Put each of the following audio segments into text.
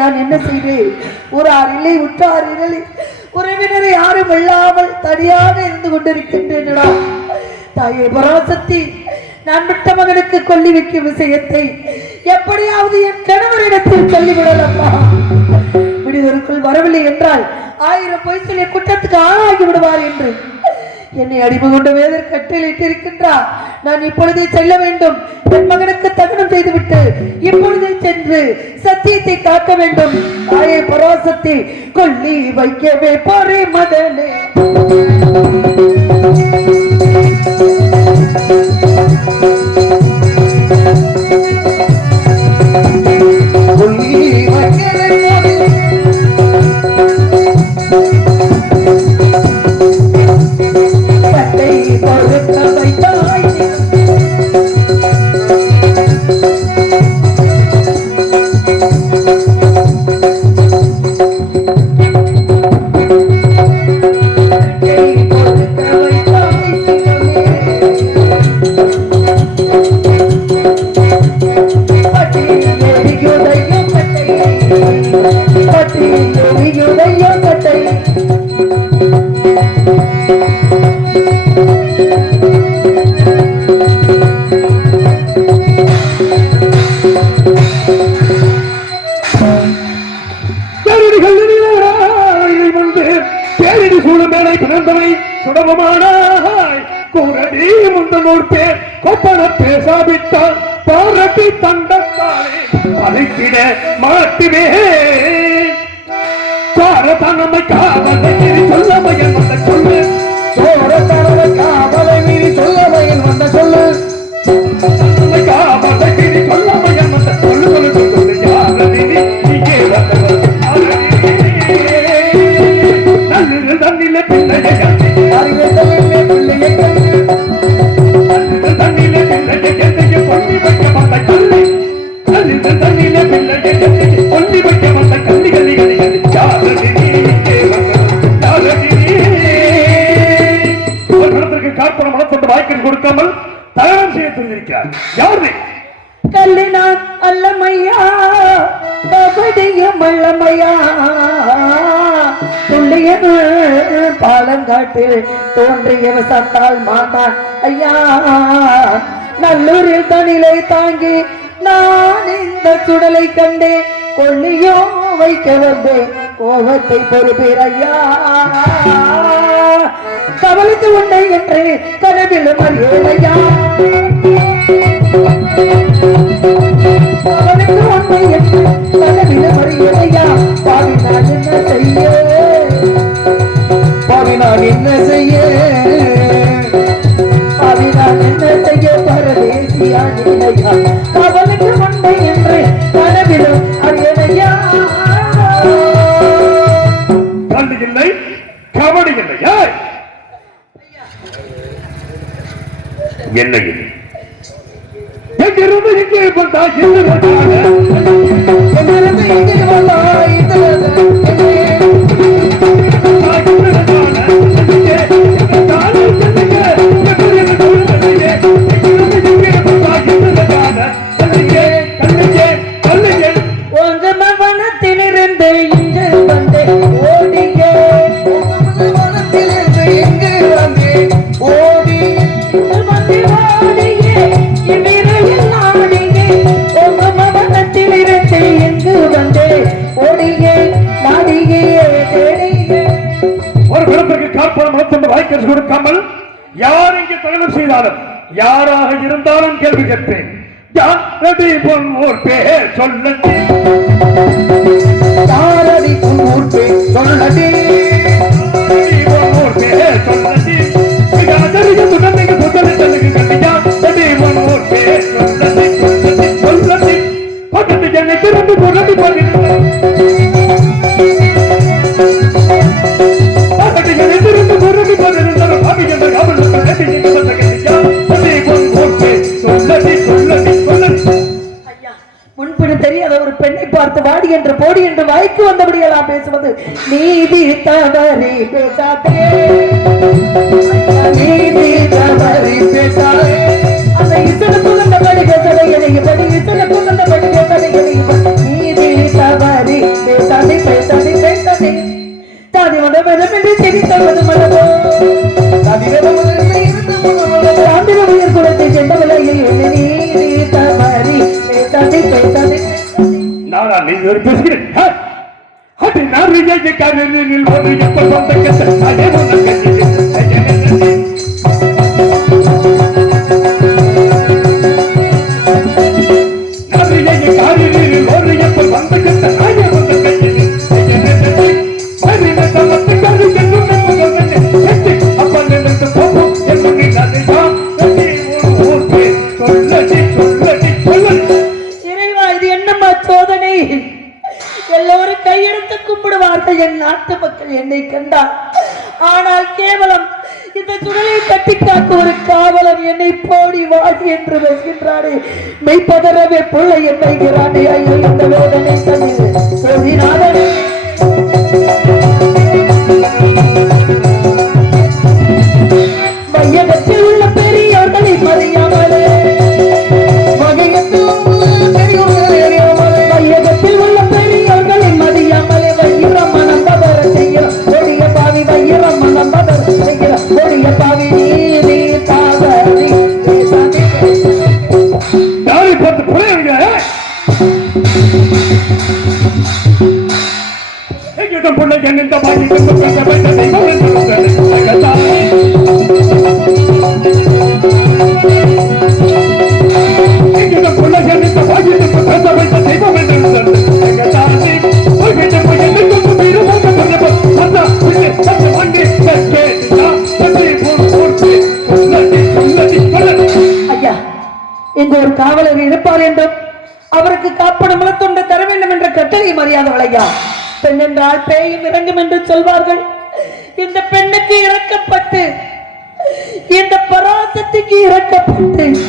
நான் என்ன செய்தேன் ஒரு இல்லை உற்றார் இல்லை உறவினர் யாரும் இல்லாமல் தனியாக இருந்து கொண்டிருக்கின்றேனடா. தாயே பரவசத்தி நான் விட்ட மகனுக்கு கொல்லி வைக்கும் விஷயத்தை எப்படியாவது என் கணவரிடத்தில் சொல்லிவிடலம்மா விடுவருக்குள் வரவில்லை என்றால் ஆயிரம் பொய் சொல்லிய குற்றத்துக்கு ஆளாகி விடுவார் என்று. என்னை அடிமை கொண்ட வேதர் கட்டிலிட்டிருக்கின்றார் நான் இப்பொழுதே செல்ல வேண்டும். என் மகனுக்கு தகனம் செய்துவிட்டு இப்பொழுதே சென்று சத்தியத்தை காக்க வேண்டும். தாயை பராசத்தை கொல்லி வைக்கவே போரே மதனே Thank you. அழைக்க வந்தேன் கோபத்தை பொறுப்பீர் ஐயா கவலித்து உண்டை என்று கனவில் மறியேன் ஐயா பேசுவது நீதி தவறி பேசாதே. நீதி தவறி பேசாதே. அந்த இத்தனை புகுந்தபடி பேசலை எனக்கு படி இத்தனை புகுந்தபடி பேசலை எனக்கு நீதி தவறி பேசாதே பேசாதே பேசாதே. தாதி பேசுகிறேன். பிள்ளை என்ன ஐயோ இந்த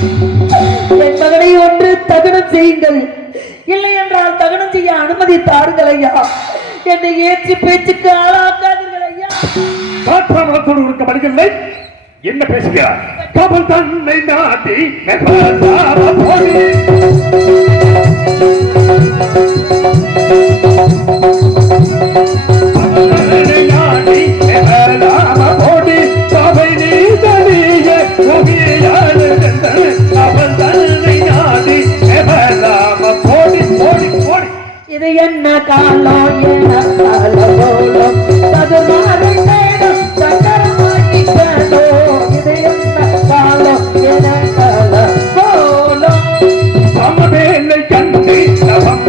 என் மகனை ஒன்று தகனம் செய்யுங்கள். இல்லை என்றால் தகனம் செய்ய அனுமதி தாருங்கள் ஐயா. என்னை ஏற்றி பேச்சுக்கு ஆளாக்காதீர்கள் ஐயா. என்ன பேசுகிறார்? கபல் தன்னை ఎన్న కాలో ఎన్న కాలో చదువు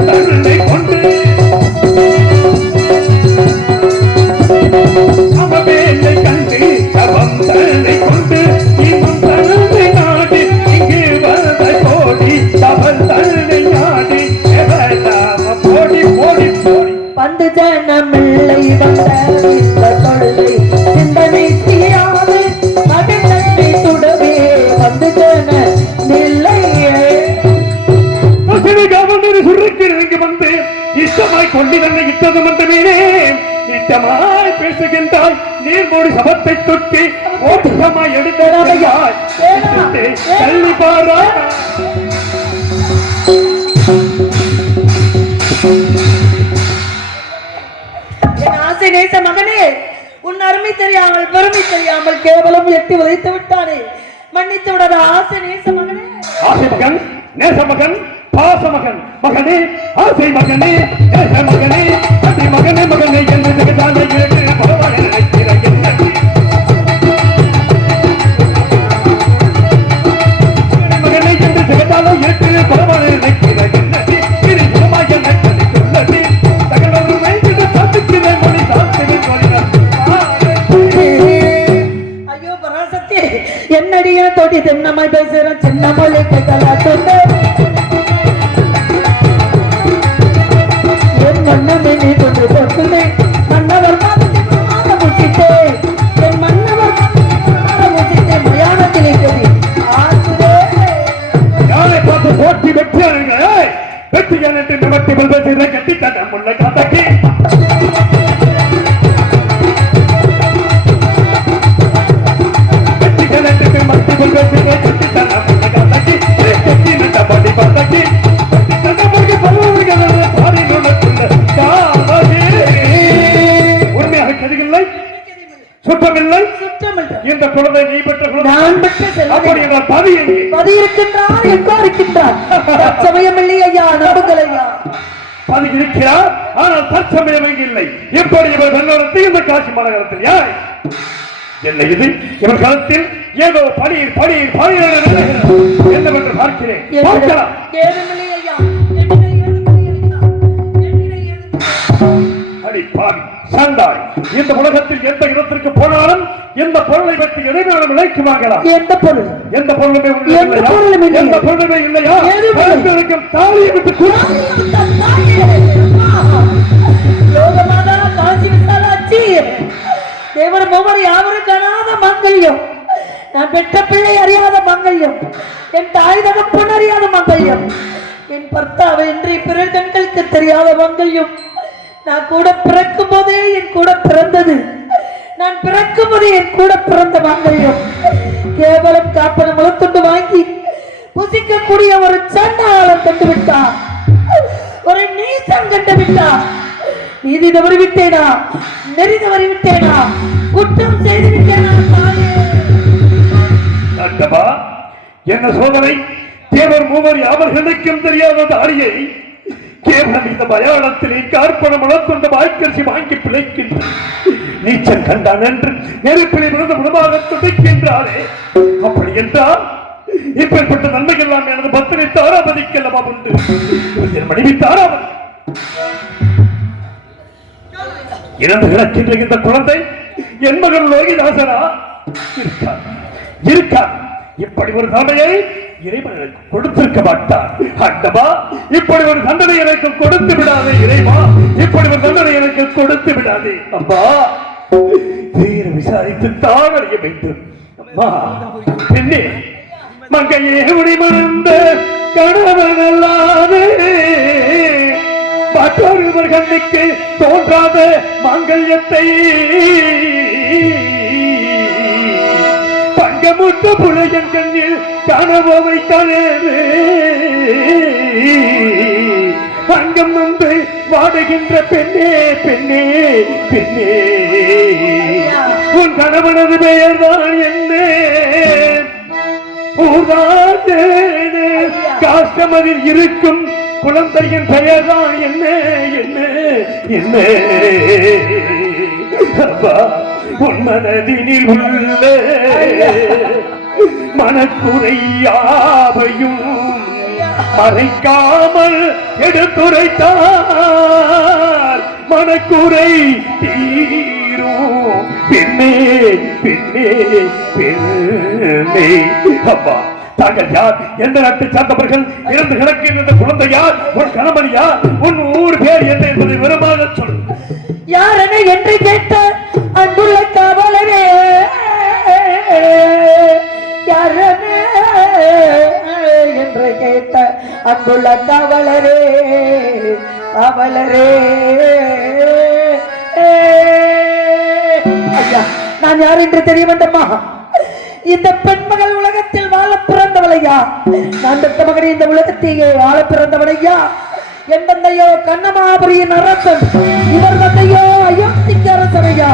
Thank you. உனது ஆசை நேச மகனே? ஆசை மகன் நேச மகன் பாச மகன். மகனே ஆசை மகனே நேச மகனே ஆசை மகனே மகனே என்று தென்னமாய் பேசுறோம் சின்ன மொழி கேட்கல தொண்டு என் மன்னமே நீ கொண்டு பொறுத்துமே மன்னவர் முட்டிட்டே என் கட்டி தந்த முன்ன கட்டக்கி. பெற்ற குழந்தை நீ பெற்ற குழந்தை. நான் பதி இல்லை ஐயா இருக்கிறார் ஆனால் தற்சமயம் இல்லை. எப்படி இவர் வெள்ளத்தில் இந்த காசி மாநகரத்தில் யார்? என்ன இது? இவர் களத்தில் ஏதோ படி படி படி என்னவென்று பார்க்கிறேன். பார்க்கலாம். பாவி சண்டாய் இந்த உலகத்தில் எந்த இடத்திற்கு போனாலும் எந்த பொருளை பற்றி எதைனாலும் விலைக்கு வாங்கலாம் எந்த பொருள்? எந்த பொருளுமே எந்த? பொருளும். எந்த பொருளுமே இல்லையா? தாலியை விட்டு குடி. லோகமாதா காசி விசாலாட்சி தேவர் மூவர் யாவரும் காணாத மங்கல்யம் நான் பெற்ற பிள்ளை அறியாத மங்கல்யம் என் தாய் தகப்பன் அறியாத மங்கல்யம் என் பர்த்தாவை இன்றி பிறர் கண்களுக்கு தெரியாத மங்கல்யம் நான் கூட பிறக்கும் போதே என் கூட பிறந்தது. நான் பிறக்கும் போதே என் கூட பிறந்த மங்கல்யம் கேவலம் காப்பன முளத்துண்டு வாங்கி புசிக்கக்கூடிய ஒரு சண்டாளம் கண்டு விட்டார். ஒரு நீசம் கண்டு விட்டார். நீதி தவறி விட்டேனா? நெறி தவறி விட்டேனா? குற்றம் செய்து விட்டேனா என்ன சோதனை? தேவர் மூவர் அவர்களுக்கும் தெரியாத தாலியை கேவலம் இந்த மலையாளத்திலே கார்பண முளத்துண்ட வாய்க்கரிசி வாங்கி பிழைக்கின்ற நீச்சல் கண்டான் என்று நெருப்பிலே விழுந்த உணவாக துடிக்கின்றாரே அப்படி என்றால் இப்பேற்பட்ட நன்மைகள் எல்லாம் எனது பத்திரை தாராபதிக்கல்லவா உண்டு? என் மனைவி தாராபதி. இறந்து கிடக்கின்ற இந்த குழந்தை என் மகன் லோகிதாசனா? இருக்கார் இருக்கார் இப்படி ஒரு தண்டனையை இறைவன் எனக்கு கொடுத்திருக்க மாட்டார் அண்டமா இப்படி ஒரு தண்டனை எனக்கு கொடுத்து விடாதே இறைவா இப்படி ஒரு தண்டனை எனக்கு கொடுத்து விடாதே. அம்மா தீர விசாரித்து தான் அறிய வேண்டும். அம்மா பெண்ணே மங்கையே உடிமணந்த கணவன் அல்லாதே. மற்றொருவர் கண்ணுக்கு தோன்றாத மாங்கல்யத்தை முத்த புலையன் கண்ணில் கனவை வைத்தானே? அங்கம் வந்து வாடுகின்ற பெண்ணே பெண்ணே பெண்ணே. உன் கணவனது பெயர் தான். என்ன காஷ்டமரில் இருக்கும் குழந்தையின் பெயர் தான் என்ன? என்ன? என்ன? அப்பா, உன் மனதினில் உள்ள மனக்குறையாவையும் மறைக்காமல் எடுத்துரைத்தார். மனக்குறை தீரும். பெண்ணே பெண்ணே பெண்ணே அப்பா தாங்கள் யார்? எந்த நாட்டை சார்ந்தவர்கள்? இறந்து கிடக்கின்ற குழந்தை யார்? உன் கணவன் யார்? உன் ஊர் பேர் என்ன என்பதை விவரமாக சொல் யாரென என்று கேட்ட அன்புள்ள என்று கேட்ட அங்குள்ள கவலரே கவலரே. ஐயா நான் யார் என்று தெரிய வேண்டுமா இந்த பெண்மகள் உலகத்தில் வாழ பிறந்தவளையா நான் பெற்ற மகனை இந்த உலகத்தையே வாழ பிறந்தவளையா என் தந்தையோ கண்ணமாபுரியின் அரசன் இவர் தந்தையோ அயோத்திக்கு அரசனையா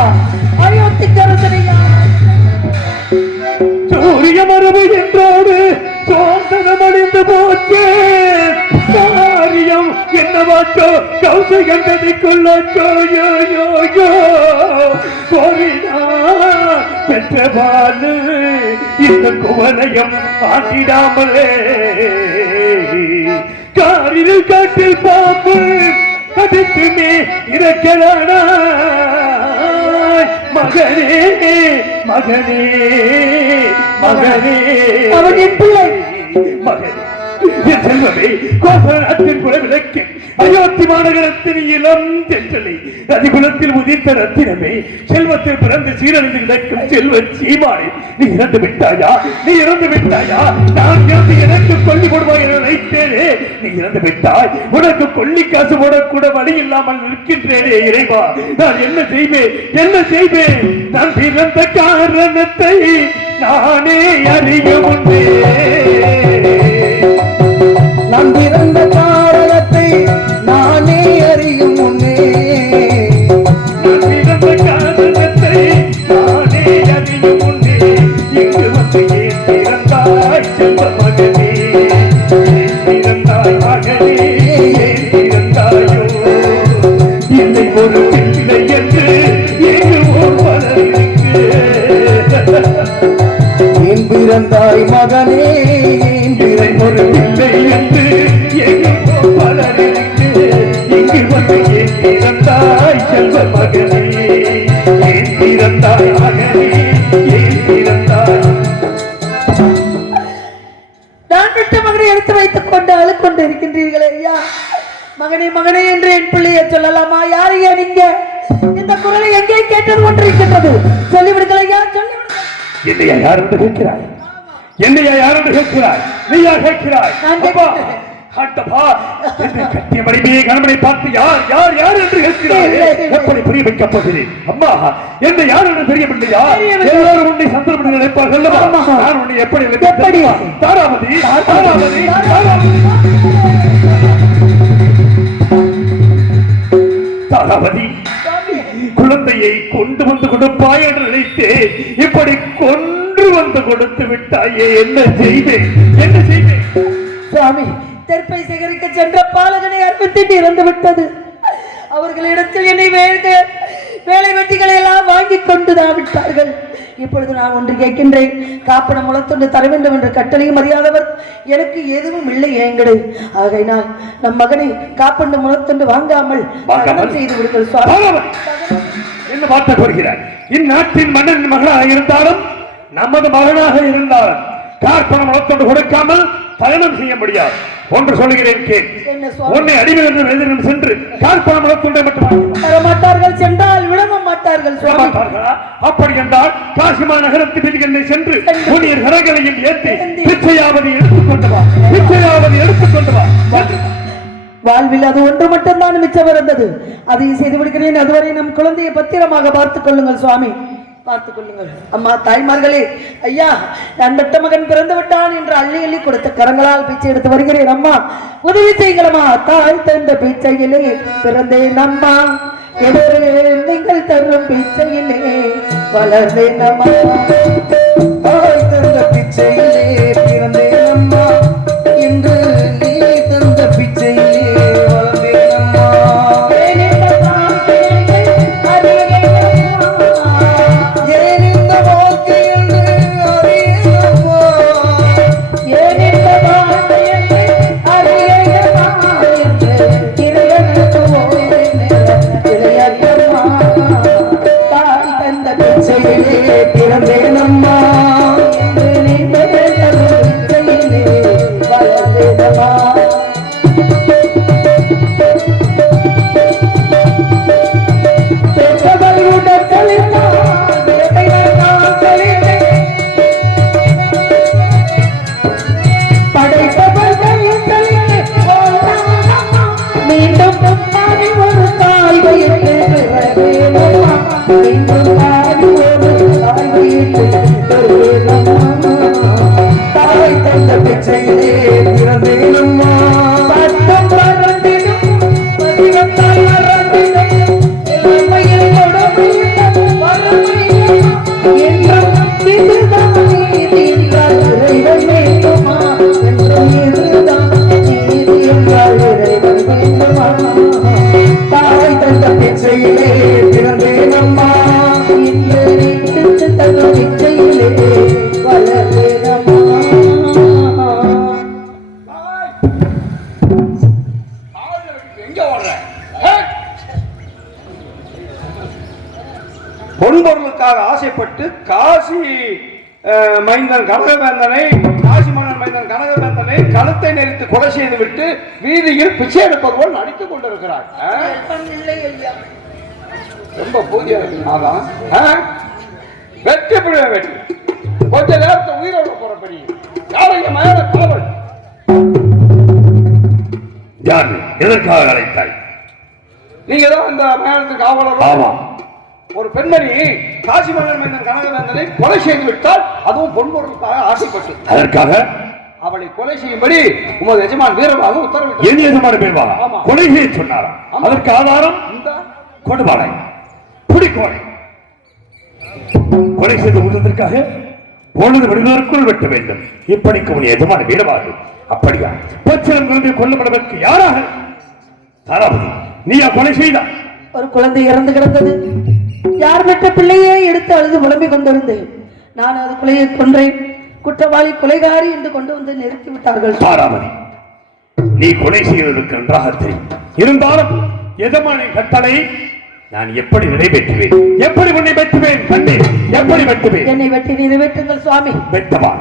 அயோத்திக்கு அரசனையா சூரிய மரபு என்றோடு சோந்தனம் அடைந்து போச்சு காரியம் என்னவாச்சோ கௌசை கண்டதை கொள்ளச்சோ பெற்ற பாலு இந்த குவலயம் ஆட்டிடாமலே. காரில் காட்டில் பாம்பு கடித்துமே இறக்கலானா? மகனே மகனே மகனே அவன் என் பிள்ளை. மகனே என் செல்வமே கோபுரத்தின் குலவிளக்கு அயோத்தி மாநகரத்தின் இளம் தென்றலை ரதிகுலத்தில் உதித்த ரத்தினமே செல்வத்தில் பிறந்து சீரழிந்து கிடக்கும் செல்வ சீமானே நீ இறந்து விட்டாயா? நீ இறந்து விட்டாயா? நான் இறந்து எனக்கு கொல்லி போடுவாய் என நினைத்தேனே நீ இறந்து விட்டாய். உனக்கு கொல்லி காசு போடக்கூட வழி இல்லாமல் நிற்கின்றேனே இறைவா. நான் என்ன செய்வேன்? என்ன செய்வேன்? நான் பிறந்த காரணத்தை நானே அறிய முன்னே நான் என்னையா யார் என்று கேட்கிறாய்? என்னையா யார் என்று கேட்கிறாய்? நீயா கேட்கிறாய்? அப்பா கேட்கிறேன். ஆண்டவா, என்னை கட்டிய மனைவியை கணவனை பார்த்து யார் யார் யார் என்று கேட்கிறாய். எப்படி புரிய வைக்கப் போகிறேன் அம்மா என்னை யார் என்று தெரியவில்லையா? தெரியவில்லை. எல்லாரும் உன்னை சந்திரமணி நினைப்பார்கள். நான் உன்னை எப்படி எப்படி? தாராவதி தாராவதி தாராவதி தாராவதி குழந்தையை கொண்டு வந்து கொடுப்பாய் என்று நினைத்தேன். இப்படி கொன்று வந்து கொடுத்து விட்டாயே என்ன செய்தேன் என்ன செய்தேன் சுவாமி தெற்பை சேகரிக்க சென்ற பாலகனை அர்ப்பத்திட்டு இறந்து விட்டது. அவர்களிடத்தில் என்னை வேக வேலை வெட்டிகளை எல்லாம் வாங்கி கொண்டு தான் விட்டார்கள். இப்பொழுது நான் ஒன்று கேட்கின்றேன். காப்பன முளத்தொண்டு தர வேண்டும் என்ற கட்டளையும் அறியாதவர் எனக்கு எதுவும் இல்லை ஏங்கடு. ஆகையினால் நம் மகனை காப்பண்டு முளத்தொண்டு வாங்காமல் செய்து விடுங்கள் சுவாமி. என்ன வார்த்தை கூறுகிறார்? இந்நாட்டின் மன்னன் மகனாக இருந்தாலும் நமது மகனாக இருந்தாலும் வளர்த்தொண்டு கொடுக்காமல் பயணம் செய்ய முடியாது. ஒன்று சொல்லுகிறேன் உன்னை அடிமை என்று சென்று கார்பணம் வளர்த்தொண்டை மட்டும் வாங்கினார். தர மாட்டார்கள் சென்றால் விடவும் மாட்டார்கள்? அப்படி என்றால் காசிமா நகரத்து வீதிகளிலே சென்று உன்னிய கரங்களையும் ஏற்றி பிச்சையாவது எடுத்துக்கொண்டு வா. பிச்சையாவது எடுத்துக்கொண்டு வா. என்று வாழ்வில் அது ஒன்று மட்டும்தான் மிச்சம் இருந்தது. அதை செய்து விடுகிறேன். அதுவரை நம் குழந்தையை பத்திரமாக பார்த்துக் கொள்ளுங்கள் சுவாமி. பார்த்துக் கொள்ளுங்கள். அம்மா தாய்மார்களே ஐயா நான் பெற்ற மகன் பிறந்து விட்டான் என்று அள்ளி அள்ளி கொடுத்த கரங்களால் பிச்சை எடுத்து வருகிறேன். அம்மா உதவி செய்யுங்களம்மா. தாய் தந்த பிச்சையிலே பிறந்தேன் அம்மா. நீங்கள் தரும் பிச்சையிலே வளர்ந்தேன் அம்மா. தாய் தந்த பிச்சையிலே பொன்பொருளுக்காக ஆசைப்பட்டு காசி மைந்தன் கனகவேந்தனை காசி மன்னன் மைந்தன் கனகவேந்தனை கழுத்தை நெரித்து கொலை செய்து விட்டு வீதியில் பிச்சை எடுப்பது போல் நடித்துக் கொண்டிருக்கிறார். ரொம்ப பூதியா ஆ? வெற்றி பிடிவேன் வெற்றி. கொஞ்ச நேரத்தை உயிரோட போற பெரிய யாரையும் மயான காவல்? யார்? எதற்காக அழைத்தாய்? நீங்க தான் இந்த மயானத்துக்கு காவலர் ஆமா ஒரு பெண்மணி காசி மன்னன் மைந்தன் கனகவேந்தனை கொலை செய்து விட்டால் அதுவும் பொன்பொருளுக்காக ஆசைப்பட்டு. அதற்காக? அவளை கொலை செய்யும்படி உமது எஜமான் வீரமாக உத்தரவிட்டார். என் எஜமான பேர்வா ஆமா. கொலை செய்ய சொன்னாரா. அதற்கு ஆதாரம்? இந்த கொடுபாளை புடிக்கோளை கொலை செய்து விடுவதற்காக பொழுது விடுவதற்குள் வெட்ட வேண்டும். இப்படிக்கு உன் எஜமான வீரவாகு அப்படியா? பச்சிலம் குழந்தை கொல்லப்படுவதற்கு யாராக? தாராபதி நீயா கொலை செய்தா ஒரு குழந்தை இறந்து கிடந்தது. யார் பெற்ற பிள்ளையே எடுத்து அழுது புலம்பிக் கொண்டிருந்தேன் நான் அது குலையை கொன்றேன். குற்றவாளி கொலைகாரி என்று கொண்டு வந்து நிறுத்தி விட்டார்கள். தாராமதி நீ கொலை செய்வதற்கு நன்றாக தெரியும். இருந்தாலும் எஜமானின் கட்டளை நான் எப்படி நிறைவேற்றுவேன்? எப்படி உன்னை வெட்டுவேன்? கண்ணே எப்படி வெட்டுவேன்? என்னை வெட்டி நிறைவேற்றுங்கள் சுவாமி. வெட்டவா.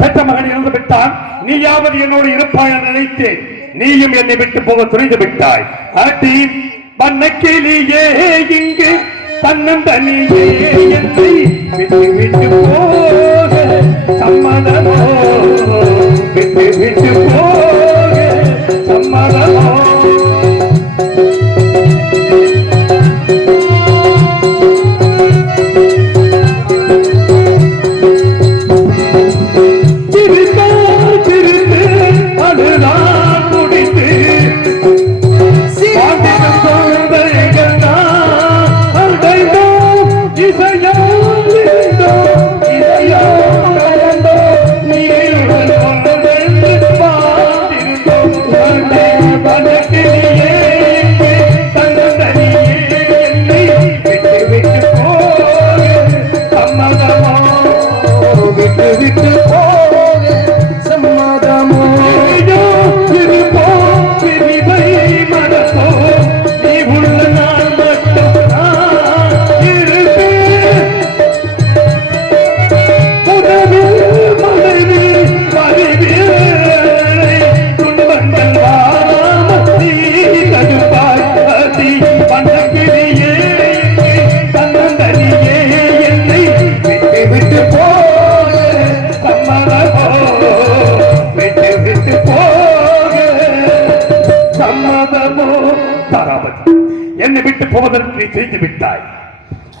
பெற்ற மகன் இறந்து விட்டான். நீயாவது என்னோடு இருப்பாய் நினைத்தேன். நீயும் என்னை விட்டு போக துணிந்து விட்டாய். அடி வண்ணக்கிளியே இங்கு. தன்னந்தனியே என்னை விட்டு விட்டு போக சம்மதமோ?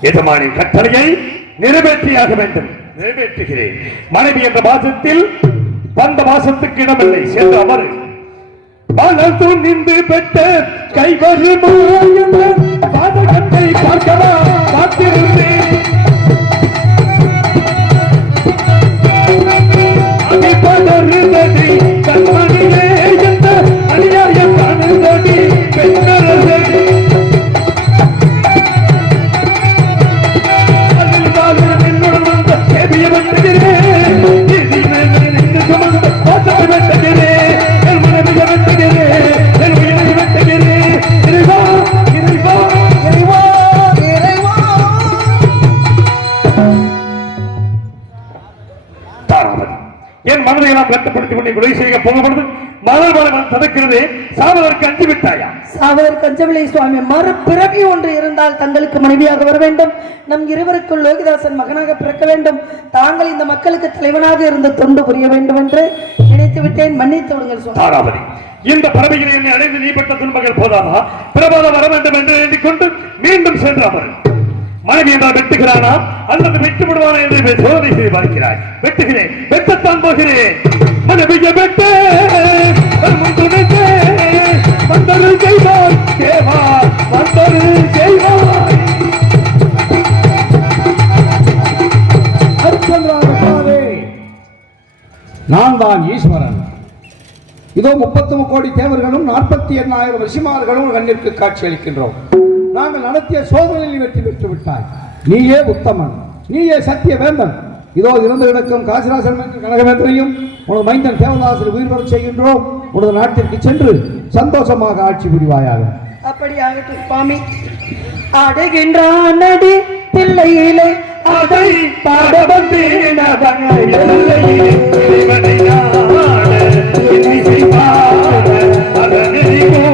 எஜமானின் கட்டளையை நிறைவேற்றியாக வேண்டும். நிறைவேற்றுகிறேன். மனைவி என்ற மாசத்தில் வந்த மாசத்துக்கு இடமில்லை. சென்று அவர் மனம் நின்று பெற்ற கைவருமா என்ற பாதகத்தை பார்க்கவா? மலர் தடுக்கிறதே சாவதற்கு அஞ்சு விட்டாயா? சாவதர் கஞ்சவிலை சுவாமி. மறுபிறவி ஒன்று இருந்தால் தங்களுக்கு மனைவியாக வர வேண்டும். நம் இருவருக்குள் லோகிதாசன் மகனாக பிறக்க வேண்டும். தாங்கள் இந்த மக்களுக்கு தலைவனாக இருந்து தொண்டு புரிய வேண்டும் என்று நினைத்து விட்டேன். மன்னித்து விடுங்கள் சுவாமி. இந்த பறவைகளை என்னை அடைந்து நீ பெற்ற துன்பங்கள் போதாதா? பிரபாதம் வர வேண்டும் என்று எண்ணிக்கொண்டு மீண்டும் சென்று அமர். மனைவி என்றால் வெட்டுகிறானா அல்லது வெட்டு விடுவானா என்று சோதனை செய்து பார்க்கிறாய் வெட்டுகிறேன். வெட்டத்தான் போகிறேன். மனைவியை வெட்டு! நான் ஈஸ்வரன். இதோ முப்பத்தி கோடி தேவர்களும் நாற்பத்தி எண்ணாயிரம் ரிஷிமார்களும் கண்ணிற்கு காட்சி அளிக்கின்றோம். நாங்கள் நடத்திய சோதனையில் வெற்றி பெற்று விட்டாய். நீயே உத்தமன். நீயே சத்திய வேந்தன் இதோ இருந்து கிடக்கும் காசிராசன் கனகவேந்தனையும் உனது மைந்தன் தேவதாசர் உயிர் பெற செய்கின்றோம். உனது நாட்டிற்கு சென்று சந்தோஷமாக ஆட்சி புரிவாயாக. அப்படி சுவாமி. அடைகின்றான் அடி பிள்ளையிலே அதை பாட வந்து அதன்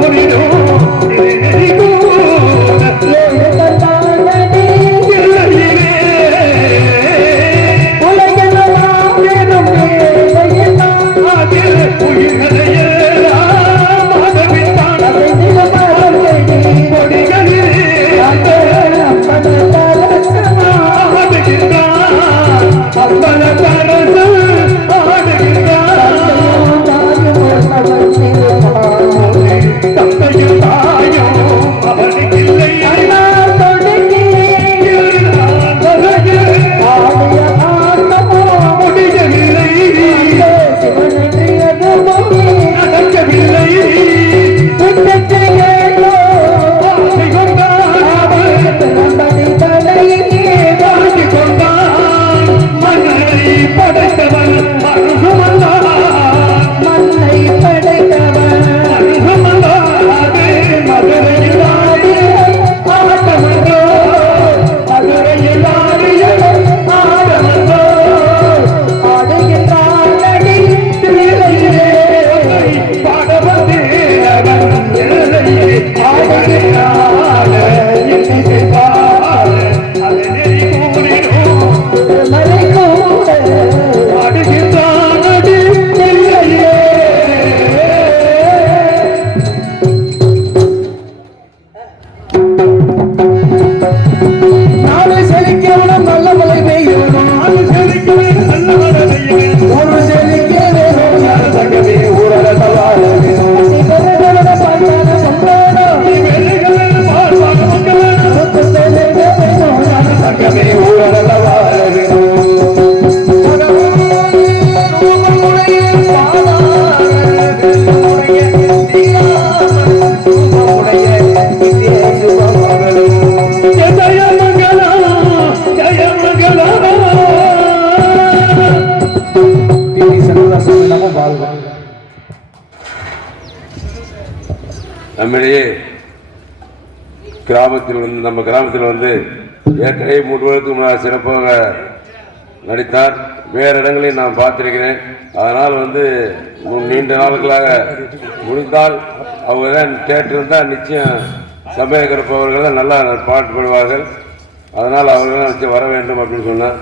ஏற்கனவே மூன்று வருடத்துக்கு முன்னால் சிறப்பாக நடித்தார். வேறு இடங்களில் நான் பார்த்திருக்கிறேன். அதனால் வந்து நீண்ட நாட்களாக முடிந்தால் அவங்க தான் தேட்டர் நிச்சயம் சமயக்கரப்பு அவர்கள் தான் நல்லா பாட்டு பாடுவார்கள். அதனால் அவர்கள் நிச்சயம் வர வேண்டும் அப்படின்னு சொன்னார்.